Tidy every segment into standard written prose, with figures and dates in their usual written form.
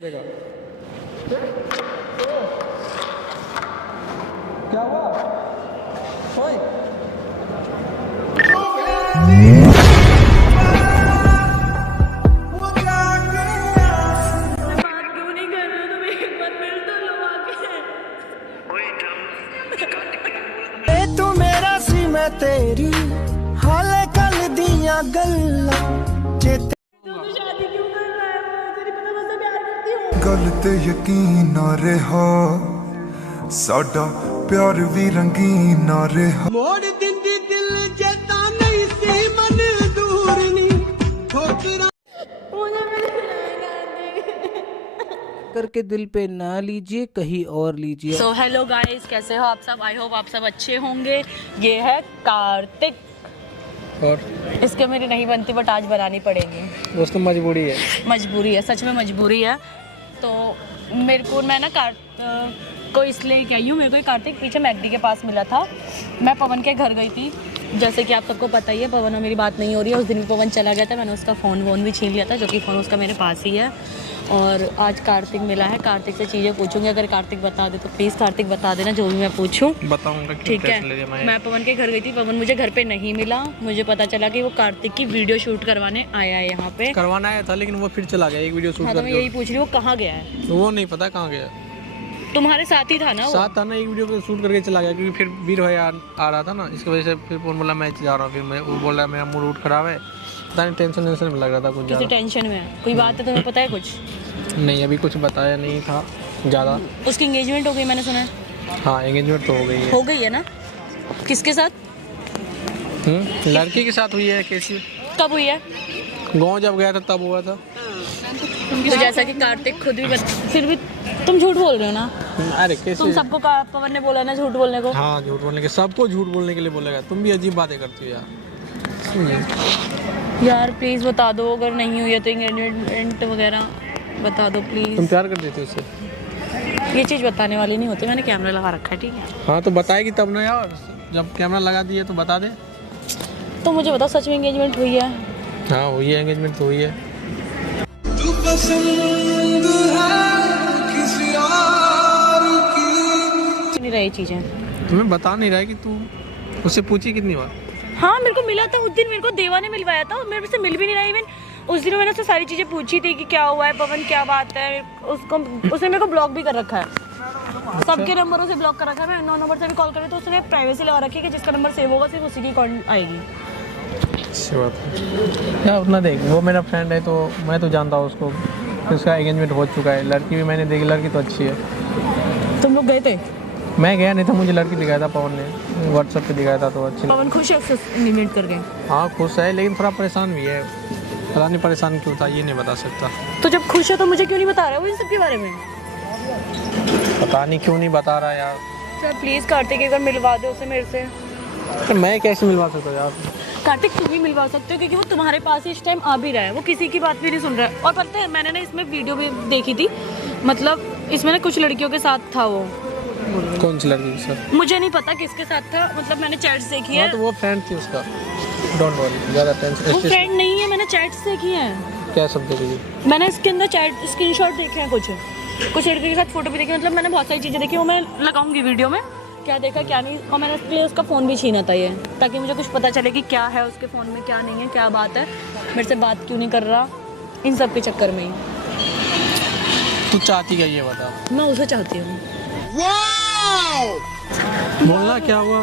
क्या हुआ? ओए तू मेरा सी मैं तेरी हाले कल दियां गल्लां चेते गल ते यकीन ना रहा साडा प्यार भी रंगीन ना रहा मोड़ दिंदी दिल जेता नहीं सी मंजूर नी ठोकरा करके दिल पे ना लीजिए, कहीं और लीजिए। सो हेलो गाइस, कैसे हो आप सब? आई होप आप सब अच्छे होंगे। ये है कार्तिक और इसके मेरी नहीं बनती बट आज बनानी पड़ेगी। दोस्तों मजबूरी है, मजबूरी है, सच में मजबूरी है। तो मेरे को मैं ना को इसलिए कही हूँ, मेरे को कार्तिक पीछे मैकडी के पास मिला था। मैं पवन के घर गई थी, जैसे कि आप सबको पता ही है। पवन और मेरी बात नहीं हो रही है। उस दिन पवन चला गया था, मैंने उसका फ़ोन भी छीन लिया था, जो कि फ़ोन उसका मेरे पास ही है। और आज कार्तिक मिला है, कार्तिक से चीज़ें पूछूंगी। अगर कार्तिक बता दे तो प्लीज़ कार्तिक बता देना, जो भी मैं पूछूं बताऊंगा। ठीक है। मैं पवन के घर गई थी, पवन मुझे घर पे नहीं मिला। मुझे पता चला कि वो कार्तिक की वीडियो शूट करवाने आया है यहाँ पे। करवाना आया था लेकिन वो फिर चला गया एक वीडियो शूट हाँ, तो मैं यही पूछ रही हूँ वो कहाँ गया है? वो नहीं पता कहाँ गया। तुम्हारे साथ ही था ना वो? साथ था ना, एक वीडियो को शूट करके चला गया क्योंकि फिर वीर भाई आ रहा था ना, इसकी वजह से फिर फोन बोला मैं जा रहा हूँ। फिर मैं वो बोल रहा है मेरा मूड वूड खराब है, पता नहीं टेंशन में लग रहा था कुछ। किसी टेंशन में है? कोई बात है तुम्हें पता है कुछ? नहीं, अभी कुछ बताया नहीं था ज़्यादा। उसकी एंगेजमेंट हो गई मैंने सुना है। हाँ, एंगेजमेंट तो हो गई है। हो गई है ना? किसके साथ? लड़की के साथ हुई है। कैसी? कब हुई है? गाँव जब गया था तब हुआ था। तो जैसा कि कार्तिक खुद भी फिर भी तुम झूठ बोल रहे हो ना? अरे कैसे? तुम सबको पवन ने बोला ना झूठ बोलने को? हाँ, झूठ बोलने के, सबको झूठ बोलने के लिए बोलेगा। तुम भी अजीब बातें करती हो यार प्लीज़ बता दो, अगर नहीं हुई है तो एंगेजमेंट वगैरह बता दो प्लीज़। तुम प्यार कर देते उससे? ये चीज़ बताने वाली नहीं होती, मैंने कैमरा लगा रखा है ठीक है। हाँ तो बताएगी तब ना यार, जब कैमरा लगा दिए तो बता दे। तो मुझे बताओ सच में एंगेजमेंट हुई है? हाँ हुई है, एंगेजमेंट तो हुई है। तू पसंद है किसी और की नहीं रही चीज़ें तुम्हें बता नहीं रहा है कि तू उससे पूछी कितनी बार? हाँ मेरे को मिला था उस दिन, मेरे को देवा ने मिलवाया था, मेरे से मिल भी नहीं रहा। इवन उस दिन मैंने उससे सारी चीज़ें पूछी थी कि क्या हुआ है पवन, क्या बात है। उसने मेरे को ब्लॉक भी कर रखा है, सबके नंबरों से ब्लॉक कर रखा है। मैं 9 नंबर से भी कॉल करी तो उसने प्राइवेसी लगा रखी है कि जिसका नंबर सेव होगा सिर्फ उसी की कॉल आएगी। अच्छी बात है क्या, उतना देख, वो मेरा फ्रेंड है तो मैं तो जानता हूँ उसको कि उसका एंगेजमेंट हो चुका है। लड़की भी मैंने देखी, लड़की तो अच्छी है। तुम लोग गए थे? मैं गया नहीं था, मुझे लड़की दिखाया था पवन ने, व्हाट्सएप पे दिखाया था तो अच्छी। पवन खुश है उससे एंगेजमेंट करके? हाँ खुश है, लेकिन थोड़ा परेशान भी है। पता नहीं परेशान क्यों था, ये नहीं बता सकता। तो जब खुश है तो मुझे क्यों नहीं बता रहा है वो इन सब के बारे में? पता नहीं क्यों नहीं बता रहा यार। सर प्लीज़ कार्तिक एक बार मिलवा दो उसे मेरे से। तो मैं कैसे मिलवा सकता यार? कार्तिक तुम ही मिलवा सकते हो क्योंकि वो तुम्हारे पास ही इस टाइम आ भी रहा है, वो किसी की बात भी नहीं सुन रहा है। और पता है मैंने ना इसमें वीडियो भी देखी थी, मतलब इसमें ना कुछ लड़कियों के साथ था वो। कौन सी लड़की के साथ? मुझे नहीं पता किसके साथ था, मतलब मैंने चैट्स देखी है। तो वो फ्रेंड थी उसका, डोंट वरी, ज़्यादा टेंशन। वो फ्रेंड नहीं है, मैंने चैट्स देखी है। क्या सब देखी? मैंने इसके अंदर चैट स्क्रीनशॉट देखे हैं, कुछ लड़के के साथ फोटो भी देखी, मतलब मैंने बहुत सारी चीज़ें देखी। वो मैं लगाऊंगी वीडियो में, क्या देखा क्या नहीं। और मैंने इसलिए उसका फ़ोन भी छीना था ये, ताकि मुझे कुछ पता चले कि क्या है उसके फ़ोन में, क्या नहीं है, क्या बात है, मेरे से बात क्यों नहीं कर रहा, इन सब के चक्कर में ही। तू चाहती क्या ये बता? मैं उसे चाहती हूँ। बोलना क्या हुआ?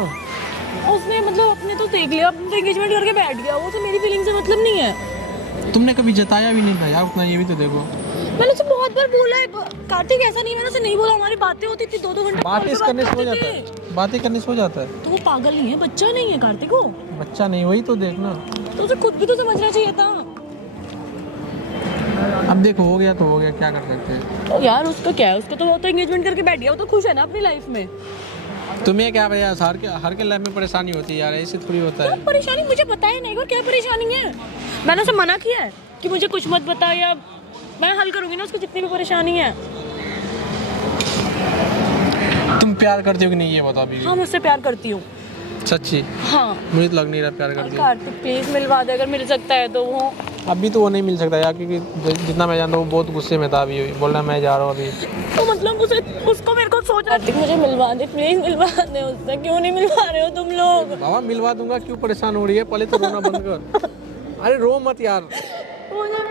उसने मतलब अपने तो देख लिया, अपने तो एंगेजमेंट करके बैठ गया। वो तो मेरी फीलिंग से मतलब नहीं है। तुमने कभी जताया भी नहीं था यार उतना, ये भी तो देखो। मैंने उसे बहुत बार बोला है कार्तिक, ऐसा नहीं, मैंने उसे नहीं बोला। हमारी बातें होती थी 2-2 घंटे, बातें करने से हो जाता है, बातें करने से हो जाता है। तो वो पागल नहीं है, बच्चा नहीं है कार्तिक वो। बच्चा नहीं, वही तो देखना। तो उसे खुद भी तो समझना चाहिए था। अब देखो हो गया तो हो गया, क्या कर सकते हैं। तो यार उसका क्या है, उसका तो वो तो एंगेजमेंट करके बैठ गया, वो तो खुश है ना अपनी लाइफ में। तुम्हें क्या भैया, हर के लाइफ में परेशानी होती है यार, ऐसे थोड़ी होता है। क्या परेशानी मुझे बताया नहीं, और क्या परेशानी है? मैंने उसे मना किया है कि मुझे कुछ मत बता, या मैं हल करूंगी ना उसको जितनी भी परेशानी है। तुम प्यार करते हो कि नहीं ये बताओ अभी? हाँ मैं उससे प्यार करती हूँ। सच्ची? हाँ मुझे तो लग नहीं रहा प्यार करती हो। कार्तिक प्लीज मिलवा दे, अगर मिल सकता है तो वो अभी तो वो नहीं मिल सकता यार, क्योंकि जितना मैं जानता हूँ वो बहुत गुस्से में था अभी, बोल रहा मैं जा रहा हूँ अभी। तो मतलब उसको मेरे को सोच रहा मुझे मिलवा दे प्लीज, मिलवा दे उससे। क्यों नहीं मिलवा रहे हो तुम लोग? बाबा मिलवा दूंगा, क्यों परेशान हो रही है? पहले तो रोना बंद कर। अरे रो मत यार। मुझे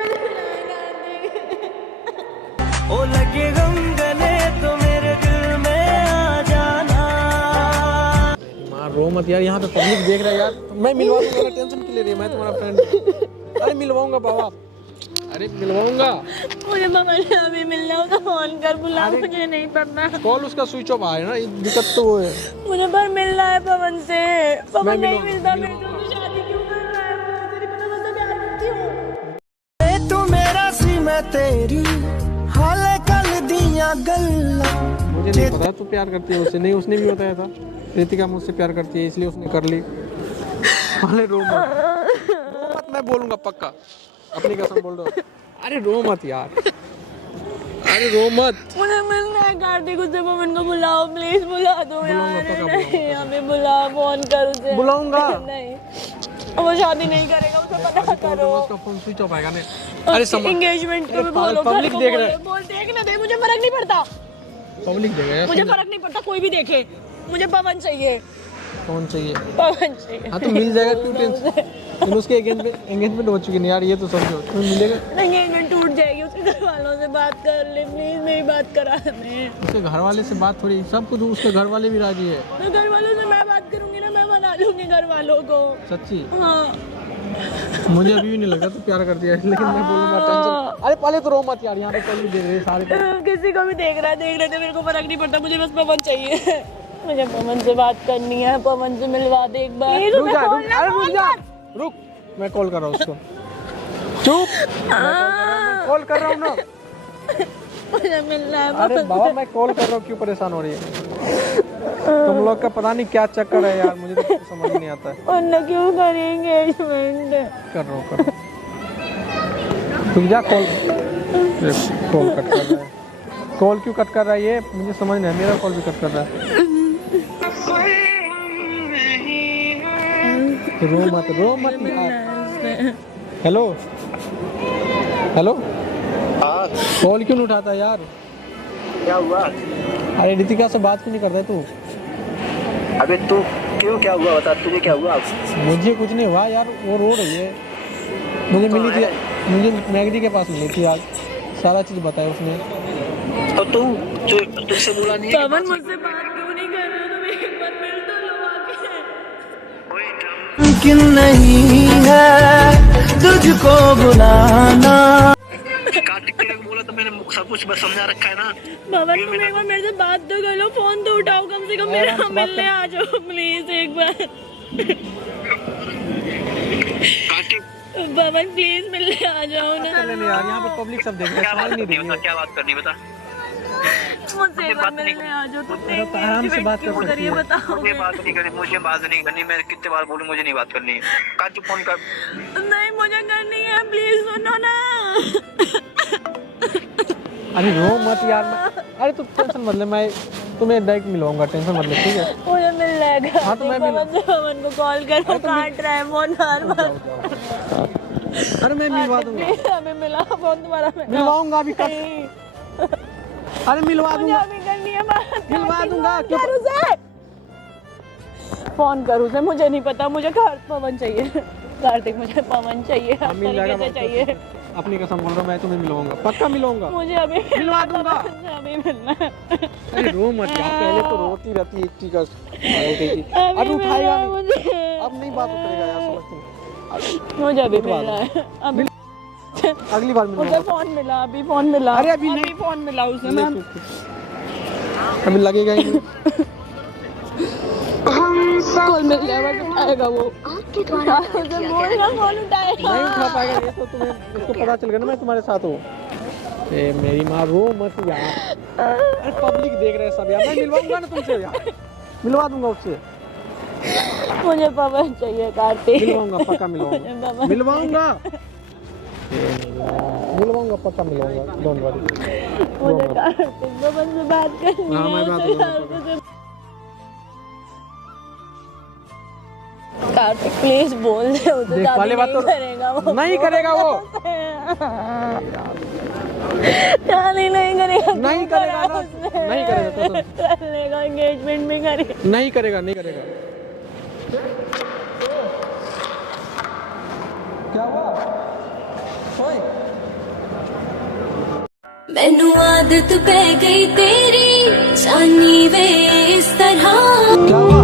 ओ लगे गम गले तो मेरे दिल में आ जाना। माँ रो मत यार, यहाँ पे पब्लिक देख रहा है यार। मैं मिलवा दूंगा, टेंशन क्यों ले रही है? मैं तुम्हारा फ्रेंड। अरे मिलवाऊंगा बाबा, अरे मिलवाऊंगा। मुझे बाबा ने अभी मिलना हो तो फोन कर बुला, मुझे नहीं पता। कॉल उसका स्विच ऑफ आया ना, दिक्कत तो वो है। मुझे पर मिलना है पवन से। पवन नहीं मिलवाऊंगा, मिलता मेरे को, तो शादी क्यों कर रहा है? मुझे नहीं पता, मैं तो प्यार करती हूँ। तू मेरा सी मैं तेरी, हाले कल दियां गल्लां। मुझे नहीं पता तू प्यार करती है उससे। नहीं, उसने भी बताया था रितिका मुझसे प्यार करती है, इसलिए उसने कर ली। अरे रो मत, मैं बोलूंगा पक्का, अपनी कसम बोल दो। अरे रो मत यार, अरे रो मत। मुझे मिलना है कार्तिक, उसे पवन को बुलाओ प्लीज, बुला दो यार। नहीं हमें बुलाओ, फोन कर उसे। बुलाऊंगा। नहीं वो शादी नहीं करेगा, उसे पता करो। उसका फोन स्विच ऑफ आएगा। नहीं अरे समझ, एंगेजमेंट को भी बोलो, पब्लिक देख रहा है। बोल देखने दे, मुझे फर्क नहीं पड़ता। पब्लिक देख रहा है, मुझे फर्क नहीं पड़ता, कोई भी देखे, मुझे पवन चाहिए। कौन चाहिए? पवन चाहिए। हाँ तो मिल जाएगा, क्यों टेंशन? उसके एंगेजमेंट हो चुकी है यार, ये तो समझो। तुम्हें मिलेगा? एंगेजमेंट टूट जाएगी, उसके घर वालों से बात कर ले प्लीज, मेरी बात करा दे। उसके घर वाले से बात थोड़ी, सब कुछ उसके घर वाले भी राजी है। तो घर वालों से मैं बात करूंगी ना, मैं मना लूंगी घर वालों को। सच्ची? हाँ मुझे अभी भी नहीं लगता तू प्यार करती है, लेकिन मैं बोलूंगा टेंशन। अरे पहले तो रो मत यार, यहाँ पे पब्लिक देख रहे हैं सारे। किसी को भी देख रहा है, देख रहे थे, मेरे को फर्क नहीं पड़ता। मुझे बस पवन चाहिए। मुझे पवन से बात करनी है, पवन से मिलवा दे एक बार। रुक जा, अरे रुक जा, रुक, मैं कॉल कर रहा हूँ उसको। चुप, कॉल कर रहा हूँ ना। मुझे मिलना है। अरे बाबा मैं कॉल कर रहा हूँ, क्यों परेशान हो रही है? तुम लोग का पता नहीं क्या चक्कर है यार, मुझे तो समझ नहीं आता है। वरना क्यों करेंगे एंगेजमेंट? कर रहा हूँ। रुक जा, कॉल कट कर रहा है। कॉल क्यों कट कर रहा है ये मुझे समझ नहीं है। मेरा कॉल भी कट कर रहा है। रो मत यार। हेलो हेलो, कॉल क्यों नहीं उठाता यार? क्या हुआ? अरे रितिका से बात क्यों नहीं करता तू? अबे तू क्यों, क्या हुआ बता, तुझे क्या हुआ? मुझे कुछ नहीं हुआ यार, वो रो रही है। मुझे मिली थी, मुझे मैगडी के पास मिली थी आज, सारा चीज़ बताया उसने। तो तू तुझसे बोला नहीं? पवन मुझसे बात क्यों नहीं कर रहे? तुम एक बार मिल तो लो आके। मुमकिन नहीं है तुझको बुलाना। कार्तिक ने बोला तो मैंने सब कुछ बस समझा रखा है ना। पवन तुम एक बार मेरे से बात तो कर लो, फोन तो उठाओ कम से कम, मेरा मिलने आ जाओ प्लीज एक बार। कार्तिक पवन प्लीज मिलने आ जाओ ना। चले यार, यहाँ पे पब्लिक सब देख रहे हैं, समझ नहीं रही है। क्या बात करनी बता? मुझसे एक बार मिलने आ जाओ। तुम आराम से बात कर सकती करिए, है। बताओ। मुझे बात नहीं करनी, मुझे बात नहीं करनी। मैं कितने बार बोलूं, मुझे नहीं बात करनी। कार्तिक फोन कर। नहीं मुझे करनी है, प्लीज सुनो ना। अरे रो मत यार। अरे तू टेंशन मत ले, मैं तुम्हें डायरेक्ट मिलवाऊंगा, टेंशन मत ले, ठीक है? मुझे मिल जाएगा। हाँ, तो मैं पवन को कॉल करो, काट रहा है फोन बार बार। अरे मैं मिलवा दूंगा, हमें मिला फोन तुम्हारा, मिलवाऊंगा अभी कब। अरे मिलवा दूंगा, अभी करनी है बात, मिलवा दूंगा। क्यों? कर उसे फोन कर उसे, मुझे नहीं पता, मुझे पवन चाहिए। कार्तिक मुझे पवन चाहिए, हर मिल जाएगा, तरीके से चाहिए। अपनी कसम बोल रहा हूँ, मैं तुम्हें मिलवाऊंगा, पक्का मिलवाऊंगा। मुझे अभी मिलवा दूंगा। मुझे अभी मिलना है। अरे रो मत यार, पहले तो रोती रहती है इतनी अब अभी उठाएगा मिलना है नहीं, मुझे। अब नहीं बात करेगा यार, समझती। मुझे अभी मिलना है, अभी अगली बार उसे मिलूंगा। फोन मिला, अभी फोन मिला। अरे अभी नहीं, फोन मिला उसे मैम। अभी लगेगा ही नहीं। कॉल मिल जाएगा तो उठाएगा वो। उसे बोलना फोन उठाएगा। नहीं उठा पाएगा ये तो, तुम्हें उसको पता चल गया ना मैं तुम्हारे साथ हूँ। ए मेरी माँ रो मत यार, अरे पब्लिक देख रहे हैं सब यार। मैं मिलवाऊंगा ना तुमसे यार, मिलवा दूंगा उससे। मुझे पवन चाहिए कार्तिक, मिलवाऊंगा, पक्का मिलवाऊंगा, मिलवाऊंगा, मिलवाऊंगा, पक्का मिलवाऊंगा, डोंट वरी। मुझे कार्तिक पवन से बात करनी है। हाँ, मैं बात करूंगा। कार्तिक प्लीज बोल दे उसे, देख शादी वाली बात नहीं तो करेगा वो, नहीं करेगा वो, शादी नहीं करेगा, नहीं क्यों करेगा करा ना, उसने? नहीं करेगा कसम। कर लेगा, एंगेजमेंट भी करेगा। नहीं करेगा, नहीं करेगा। क्या हुआ? ओए मैनू आदत पै गई तेरी जानी वे इस तरह। क्या हुआ?